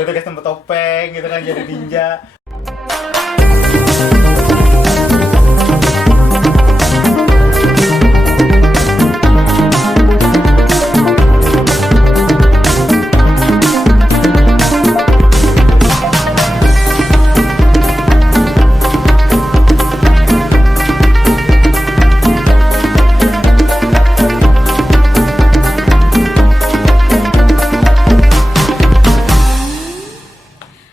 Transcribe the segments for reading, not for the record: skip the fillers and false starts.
Gue tuh kasih topeng gitu kan, jadi ninja.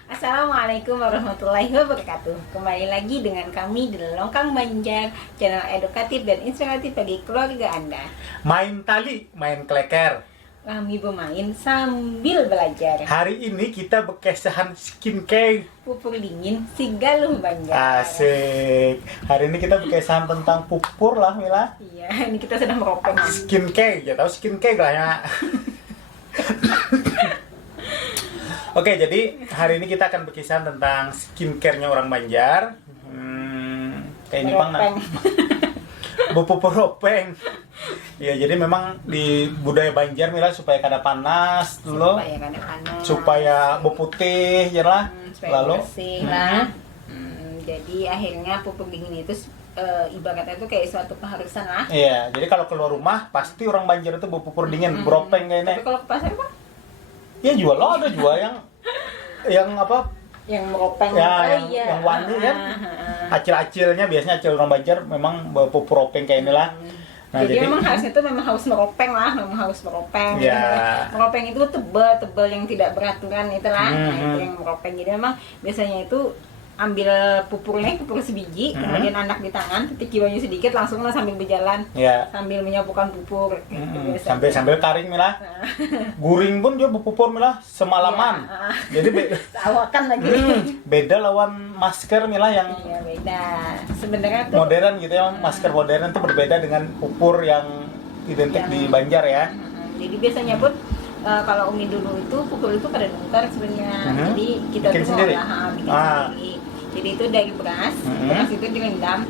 Assalamualaikum warahmatullahi wabarakatuh. Kembali lagi dengan kami di Longkang Banjar, channel edukatif dan inspiratif bagi keluarga Anda. Main tali, main kleker. Kami bermain sambil belajar. Hari ini kita berkesahan skincare. Pupur dingin si Galuh Banjar. Asik. Hari ini kita berkesahan tentang pupur lah, Mila. Iya, ini kita sedang meropeng. Skincare, ya tahu skincare lah ya. Oke, jadi hari ini kita akan berkisah tentang skincare-nya orang Banjar. Kayak ini bang, bupupur ropeng. Ya, jadi memang di budaya Banjar Mila supaya kada panas dulu, Supaya kada panas. supaya beputih ya lah. Supaya Lalu bersih lah. Jadi akhirnya pupur dingin itu ibaratnya itu kayak suatu keharusan lah. iya, jadi kalau keluar rumah pasti orang Banjar itu bepupur dingin, beropeng kayak ini. Tapi kalau ke pasar apa? Ya jual lo, ada jual yang apa? Yang meropeng. Ya, iya. yang warni kan. Acil-acilnya biasanya acil orang Banjar memang bepupur ropeng kayak inilah. Nah, jadi memang harusnya itu memang harus meropeng lah, memang harus meropeng. Ya. Gitu. Meropeng itu tebal yang tidak beraturan itulah. Nah, itu yang meropeng. Jadi memang biasanya itu ambil pupur sebiji, kemudian anak di tangan, titik jiwanya sedikit, langsung lah sambil berjalan, Ya. sambil menyapukan pupur. Gitu, Sambil karing Mila. Guring pun juga bepupur Mila semalaman. Ya. Jadi Awakan lagi. beda lawan masker Mila yang Iya beda. Sebenarnya tuh modern gitu ya, masker modern itu berbeda dengan pupur yang identik di Banjar ya. Jadi biasanya pun kalau Umi dulu itu pupur itu pada nukar sebenarnya. Jadi kita Bikin tuh sendiri? bikin sendiri. Jadi itu dari beras, beras itu direndam,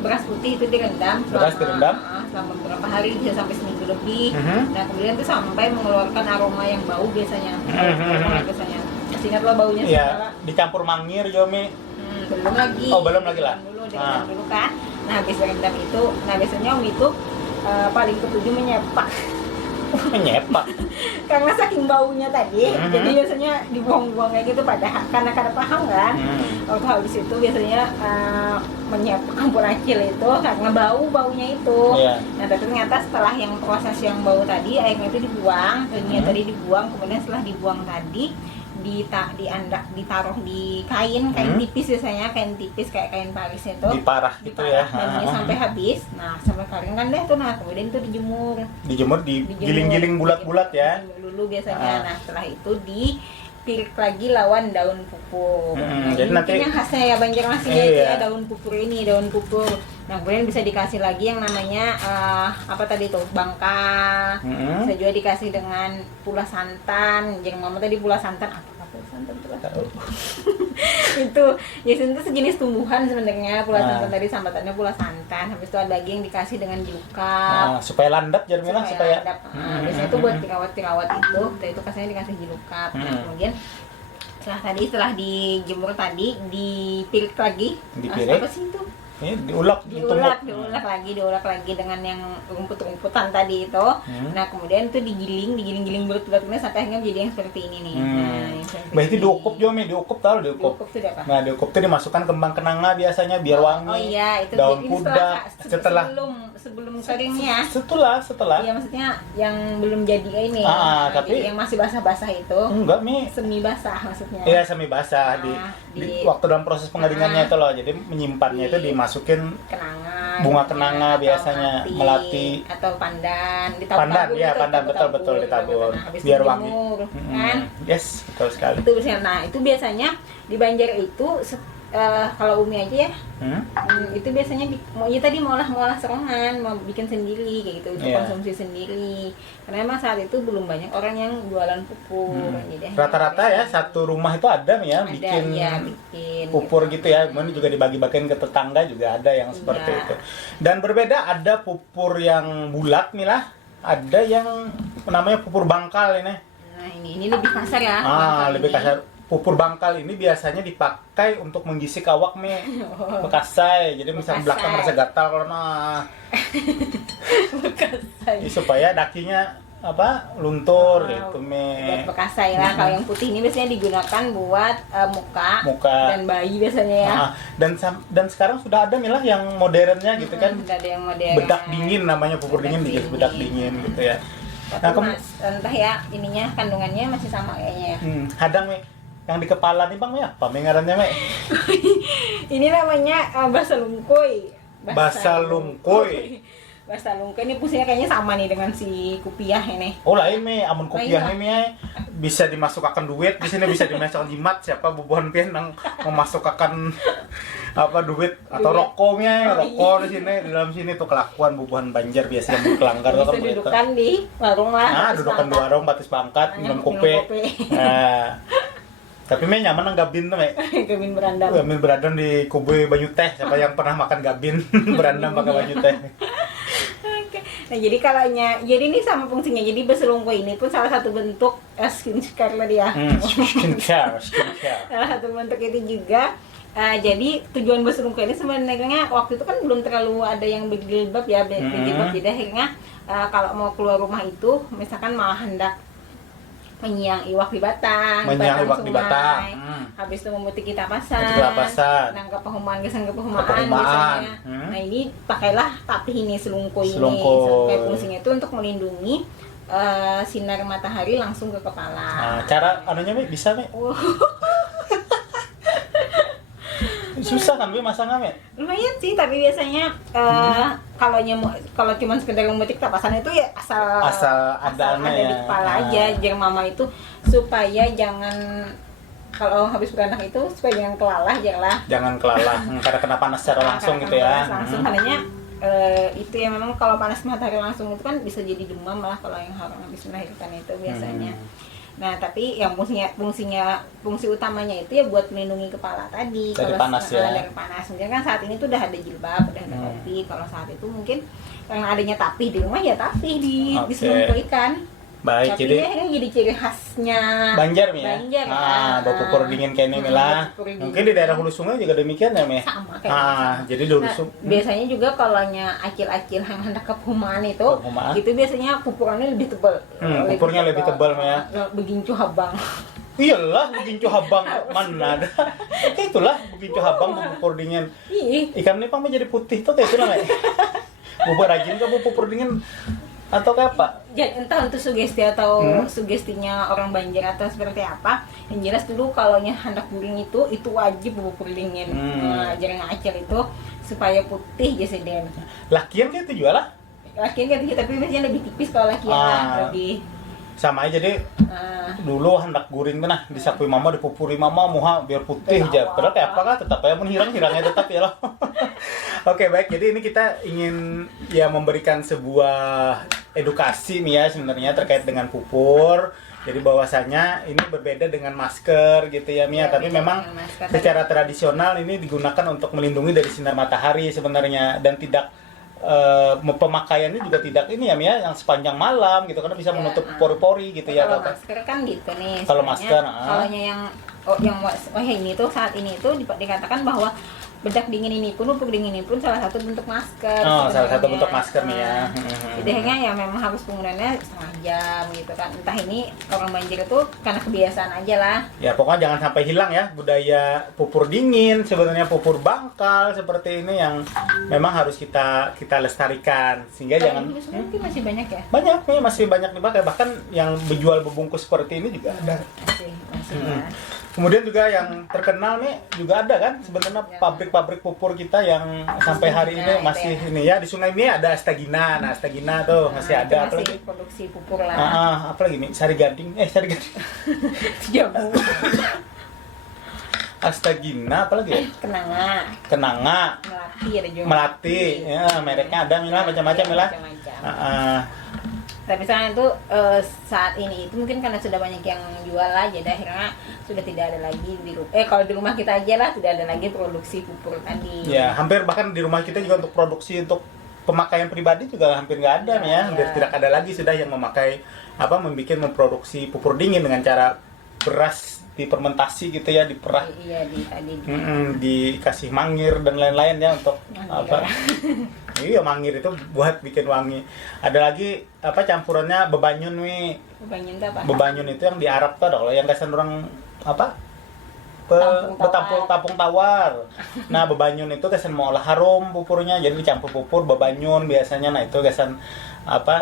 beras putih itu direndam selama beberapa hari, bisa sampai seminggu lebih. Nah kemudian itu sampai mengeluarkan aroma yang bau biasanya. Biasanya. Masih ingat lo baunya Iya, segala? dicampur mangir Jomi. Belum lagi. Oh, belum lagi lah. Direndam dulu kan. Nah habis direndam itu, nah biasanya Umi itu paling ketujuh menyepak. Menyepak. Karena saking baunya tadi, jadi biasanya dibuang-buang kayak gitu karena kada paham kan. Waktu habis itu biasanya menyepak campur acil itu karena baunya itu. Nah tapi ternyata setelah yang proses yang bau tadi, airnya itu dibuang, airnya tadi dibuang, kemudian setelah dibuang tadi ditaruh di kain tipis biasanya, kain tipis kayak kain Paris itu. Diparah gitu ya. Dan sampai habis. Nah, sampai kering kan deh tuh. Nah, kemudian itu dijemur. Digiling-giling bulat-bulat ya. Dulu biasanya. Nah, setelah itu dipirik lagi lawan daun pupur. Nah, jadi ini nanti mungkin yang khasnya ya Banjarmasinnya itu ya, daun pupur ini, daun pupur. Nah, kemudian bisa dikasih lagi yang namanya apa tadi tuh? Bangka. Bisa juga dikasih dengan pula santan. Jangan mama tadi pula santan apa? Santan tuh itu sejenis tumbuhan sebenarnya. Pula santan tadi sambatannya pula santan. Habis itu ada lagi yang dikasih dengan julukap supaya landap Jarmila, supaya landap. Biasanya itu buat pirawat itu kasihnya dikasih julukap. Kemudian setelah dijemur tadi dipirik lagi. Apa sih itu? Diulek lagi dengan yang rumput-rumputan tadi itu. Nah kemudian itu digiling berat-beratnya sampai akhirnya menjadi yang seperti ini nih. Berarti diukup Jomi, diukup tahu diukup. Diukup itu apa? Nah diukup itu dimasukkan kembang kenanga biasanya biar wangi. Oh iya, itu daun ini kuda setelah sebelum keringnya. Setelah. Iya maksudnya yang belum jadi ini. Tapi yang masih basah-basah itu. Enggak Mi. Semi basah maksudnya. Iya semi basah di waktu dalam proses pengeringannya itu loh. Jadi menyimpannya itu dimasukin kenanga, bunga kenanga biasanya, melati atau pandan, pandan betul ditabur biar wangi. Kan? Yes, betul sekali. Itu biasanya. Nah, itu biasanya di Banjar itu kalau Umi aja ya. Itu biasanya tadi mau olah serongan, mau bikin sendiri kayak gitu, untuk konsumsi sendiri. Karena memang saat itu belum banyak orang yang jualan pupur. Rata-rata ya satu rumah itu ada ya bikin pupur gitu ya. Kemudian juga dibagi-bagiin ke tetangga juga ada yang seperti itu. Dan berbeda, ada pupur yang bulat Mila, ada yang namanya pupur bangkal ini. Nah, ini lebih kasar ya. Lebih ini. kasar. Pupur bangkal ini biasanya dipakai untuk menggisik awak me. Bekasai. Jadi misalnya belakang merasa gatal kalau Bekasai. supaya dakinya luntur gitu me. Buat bekasai lah. Kalau yang putih ini biasanya digunakan buat muka dan bayi biasanya ya. Dan sekarang sudah ada milah yang modernnya gitu kan. Sudah ada yang modern. Bedak dingin namanya pupur dingin bikin bedak dingin gitu ya. Tapi entah ya ininya kandungannya masih sama kayaknya ya. Hadang me. Yang di kepala nih bang me apa mengarannya me? Ini namanya basa lungkuy. Basa lungkuy. Basa lungkuy ini fungsinya kayaknya sama nih dengan si kupiah ini. Oh lain me, amun kupiah me bisa dimasukkan duit, di sini bisa dimasukkan jimat siapa bubuhan pian yang memasukkan duit atau rokoknya, rokok di sini di dalam sini tuh kelakuan bubuhan Banjar biasanya melanggar bisa dudukan di warung lah. Dudukan di warung batis pangkat minum kopi. Nah, tapi me nyaman nang gabin tuh me. Gabin berandam. Gabin berandam di kubu banyu teh. Siapa yang pernah makan gabin berandam pakai banyu teh. Nah jadi ini sama fungsinya. Jadi basalungkuy ini pun salah satu bentuk skincare lah dia. Skincare. Salah satu bentuk itu juga. Jadi tujuan basalungkuy ini sebenarnya waktu itu kan belum terlalu ada yang berjilbab ya, berjilbab. Jadi akhirnya kalau mau keluar rumah itu, misalkan mau hendak menyiang iwak di batang, habis itu memutiki tapasan, nangkap pehumaan biasanya. Nah ini pakailah tapi ini selungkuy ini sampai fungsinya itu untuk melindungi sinar matahari langsung ke kepala. Cara anunya me bisa me? Susah kan masangnya me? Lumayan sih, tapi biasanya kalau cuma sekedar memetik tapasan itu ya asal ada di kepala aja. Jangan mama itu supaya jangan kalau habis beranak itu supaya jangan kelalah karena kena panas secara langsung gitu ya. Langsung karena itu ya memang kalau panas matahari langsung itu kan bisa jadi demam lah kalau yang orang habis melahirkan itu biasanya. Nah, tapi yang fungsi utamanya itu ya buat melindungi kepala tadi dari panas ya. Dari panas. Mungkin kan saat ini tuh udah ada jilbab, udah ada topi. Kalau saat itu mungkin karena adanya tapih di rumah ya tapih diselungkuikan. Baik, tapi ini jadi ciri khasnya Banjar ya. Banjar pupur dingin kayak ini lah. Mungkin di daerah hulu sungai juga demikian ya, Me? Sama kayak jadi di hulu sungai. Biasanya juga kalau acil-acil yang hendak ke perumahan itu biasanya pupurannya lebih tebal. Pupurnya lebih tebal, ya. Begincu habang. Iyalah, begincu habang mana ada. Oke, itulah begincu habang pupur dingin. Ikan ini pang menjadi putih tuh kayak itu namanya. Bubur rajin ke pupur dingin atau kayak apa? Jadi entah itu sugesti atau sugestinya orang Banjar atau seperti apa. Yang jelas dulu kalau hendak guring itu wajib pupur dingin. Jarang acil itu supaya putih jadi. Lakian kayak itu jual lah. Lakian kayak itu, tapi biasanya lebih tipis kalau lakian lebih. Sama aja jadi dulu hendak guring tuh disakui mama, dipupuri mama muha biar putih aja. Padahal kayak apa kan tetap ya hilangnya tetap ya loh. Oke, baik. Jadi ini kita ingin ya memberikan sebuah edukasi nih ya sebenarnya terkait dengan pupur. Jadi bahwasanya ini berbeda dengan masker gitu ya Mia, tapi memang secara tradisional ini digunakan untuk melindungi dari sinar matahari sebenarnya dan tidak pemakaiannya juga tidak ini ya Mia yang sepanjang malam gitu karena bisa menutup pori-pori gitu ya. Kalau masker kan gitu nih. Kalau masker, kalau yang ini tuh saat ini tuh dikatakan bahwa bedak dingin ini pun, pupuk dingin ini pun salah satu bentuk masker. Salah satu bentuk masker nih ya. Jadi akhirnya ya memang harus penggunaannya setengah jam gitu kan. Entah ini orang Banjar itu karena kebiasaan aja lah. Ya pokoknya jangan sampai hilang ya budaya pupur dingin, sebenarnya pupur bangkal seperti ini yang memang harus kita lestarikan sehingga jangan. Mungkin masih banyak ya. Banyak nih, masih banyak dipakai, bahkan yang berjual bebungkus seperti ini juga ada. Masih ya. Kemudian juga yang terkenal nih juga ada kan sebenarnya pabrik-pabrik pupur kita yang sampai hari ini masih ini ya di Sungai Mie ada Astagina. Nah, Astagina tuh masih ada apalagi produksi pupur lah. Apalagi nih Sari Gading. Jamu. Astagina apalagi ya? Kenanga. Melati ada juga. Melati. Ya, mereknya ada Mila macam-macam Mila. Tapi misalnya itu saat ini itu mungkin karena sudah banyak yang jual lah, jadi akhirnya sudah tidak ada lagi kalau di rumah kita aja lah tidak ada lagi produksi pupur tadi. Ya, hampir bahkan di rumah kita juga untuk produksi untuk pemakaian pribadi juga hampir nggak ada nih ya, hampir tidak ada lagi sudah yang memakai memproduksi pupur dingin dengan cara beras difermentasi gitu ya, diperah. Iya, tadi. Dikasih mangir dan lain-lain ya untuk Mangir. Iya, mangir itu buat bikin wangi. Ada lagi campurannya bebanyun nih. Bebanyun itu apa? Bebanyun itu yang di Arab tuh ada, kalau yang kesan orang tapung tawar. Nah, bebanyun itu kesan mau olah harum pupurnya, jadi dicampur pupur bebanyun biasanya. Nah, itu kesan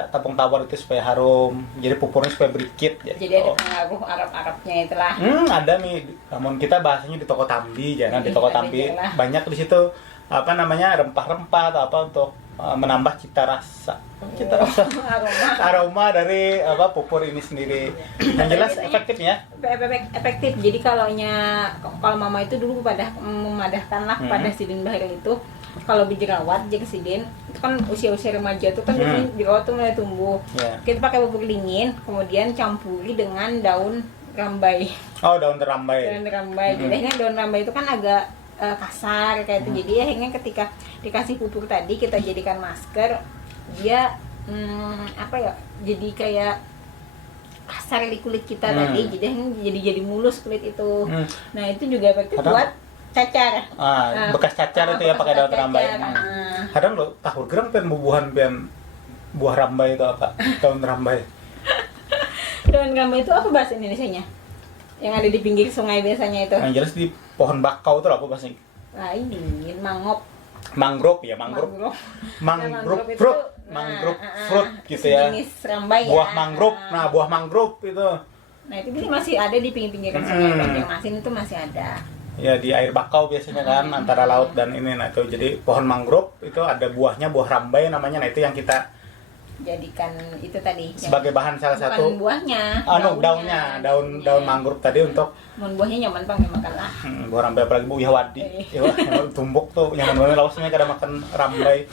tapung tawar itu supaya harum, jadi pupurnya supaya berikit. Jadi ada pengaruh Arab-Arabnya itulah. Ada nih, namun kita bahasanya di toko Tambi, jangan di toko Tambi banyak di situ rempah-rempah atau apa untuk menambah cita rasa aroma dari pupur ini sendiri. Yang jelas efektif ya. Efektif. Jadi kalau mama itu dulu memadahkan lah pada sidin bahir itu, kalau dijerawat jeung sidin itu kan usia remaja itu kan jerawat tuh mulai tumbuh. Kita pakai pupuk dingin, kemudian campuri dengan daun rambai. Oh, daun rambai. Jadi daun rambai itu kan agak kasar kayak itu. Jadi akhirnya ketika dikasih pupuk tadi kita jadikan masker, dia jadi kayak kasar di kulit kita tadi, jadi mulus kulit itu. Nah, itu juga efektif buat cacar. Bekas cacar itu ya pakai daun rambai. Kadang lo tahu gerang buah rambai itu apa? Daun rambai. Daun rambai itu apa bahasa Indonesianya? Yang ada di pinggir sungai biasanya itu. Yang jelas di pohon bakau itu apa bahasa? Ini mangrove fruit gitu ya. Jenis rambai buah ya. mangrove. Nah, buah mangrove itu. Nah, itu masih ada di pinggir-pinggiran sungai Banjarmasin itu masih ada. Ya, di air bakau biasanya kan antara laut dan ini. Nah, itu jadi pohon mangrove itu ada buahnya, buah rambai namanya. Nah, itu yang kita jadikan itu tadi sebagai bahan salah satu buahnya, daun mangrove tadi untuk buahnya nyaman pang makan lah. Buah rambai apalagi buah wadi. Yang tumbuk tuh nyaman banget lausnya kada makan rambai.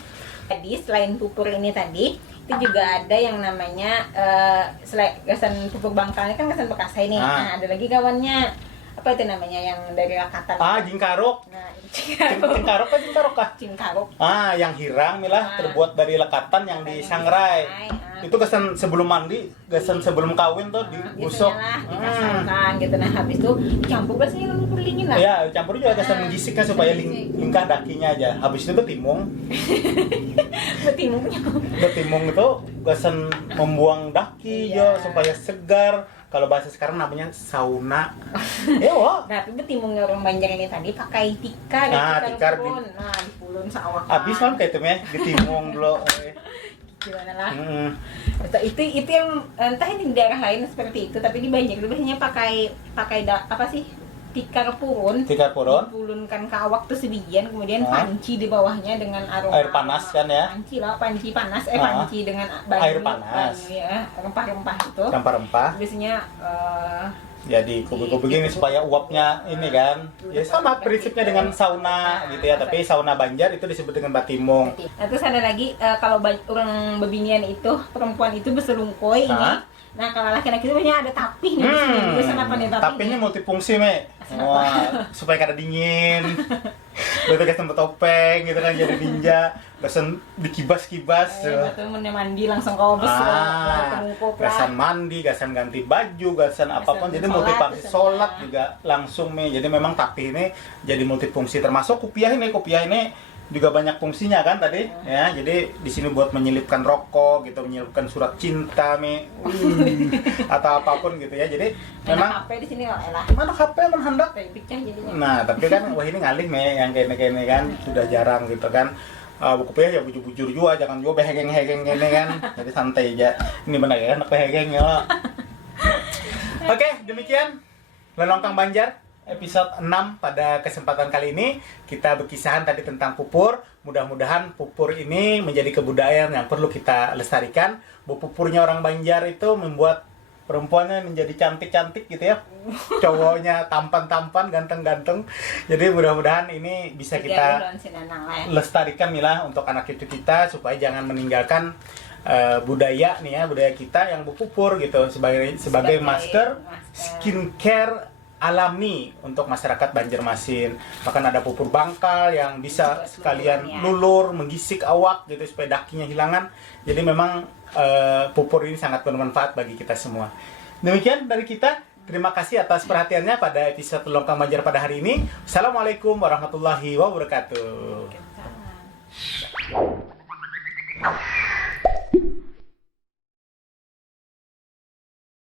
Jadi selain pupur ini tadi, itu juga ada yang namanya gasan pupuk bangkalnya kan gasan bekas ini. Nah, ada lagi kawannya, apa itu namanya yang dari lakatan? Jingkaruk. Nah, Cingkaruk. Yang hirang milah terbuat dari lekatan yang disangrai. Itu gasan sebelum mandi, gasan sebelum kawin tuh digusok. Dikasangkan gitu. Nah, habis itu dicampur biasanya lalu dingin lah. Iya, campur juga gasan menggisiknya supaya lingkar dakinya aja. Habis itu betimung. Betimung itu gasan membuang daki supaya segar. Kalau bahasa sekarang namanya sauna. Tapi betimungnya orang Banjar ini tadi pakai tikar. Tikar dipulun sawah. Habis kan kayak itu ya, betimung dulu. Gimana lah. Itu yang entah ini di daerah lain seperti itu, tapi di Banjar itu biasanya pakai tikar purun dipulunkan ke awak tuh sebijian, kemudian panci di bawahnya dengan aroma air panas kan ya, panci panas panci dengan air panas rempah-rempah itu biasanya jadi kubu-kubu begini supaya uapnya ini kan ya sama prinsipnya dengan sauna gitu ya, tapi sauna Banjar itu disebut dengan batimung. Nah, terus ada lagi kalau orang bebinian itu perempuan itu berselungkuy ini. Nah, kalau laki-laki itu biasanya ada tapih nih di sini. Terus apa nih tapih? Tapihnya multifungsi, supaya kada dingin. Betul kan tempat topeng gitu kan, jadi ninja. Gasan dikibas-kibas. Betul mandi langsung kobes. Gasan mandi, gasan ganti baju, gasan apapun. Jadi multifungsi, sholat juga langsung nih. Jadi memang tapih ini jadi multifungsi, termasuk kopiah ini juga banyak fungsinya kan tadi ya. Jadi di sini buat menyelipkan rokok gitu, menyelipkan surat cinta atau apapun gitu ya. Jadi memang HP di sini lah. Mana HP hendak. Nah, tapi kan ini ngalih yang kene kan sudah jarang gitu kan. Buku pih ya bujur-bujur juga, jangan juga behegeng-hegeng gini kan. Jadi santai aja. Ini benar ya, anak behegeng ya. Oke, demikian Lelongkang Banjar episode 6 pada kesempatan kali ini. Kita berkisahan tadi tentang pupur. Mudah-mudahan pupur ini menjadi kebudayaan yang perlu kita lestarikan. Pupurnya orang Banjar itu membuat perempuannya menjadi cantik-cantik gitu ya. Cowoknya tampan-tampan, ganteng-ganteng. Jadi mudah-mudahan ini bisa kita lestarikan Mila untuk anak cucu kita supaya jangan meninggalkan budaya nih ya, budaya kita yang berpupur gitu sebagai masker, skincare alami untuk masyarakat Banjarmasin. Bahkan ada pupur bangkal yang bisa sekalian lulur, menggisik awak gitu supaya dakinya hilangan. Jadi memang pupur ini sangat bermanfaat bagi kita semua. Demikian dari kita. Terima kasih atas perhatiannya pada episode Longkang Banjar pada hari ini. Assalamualaikum warahmatullahi wabarakatuh.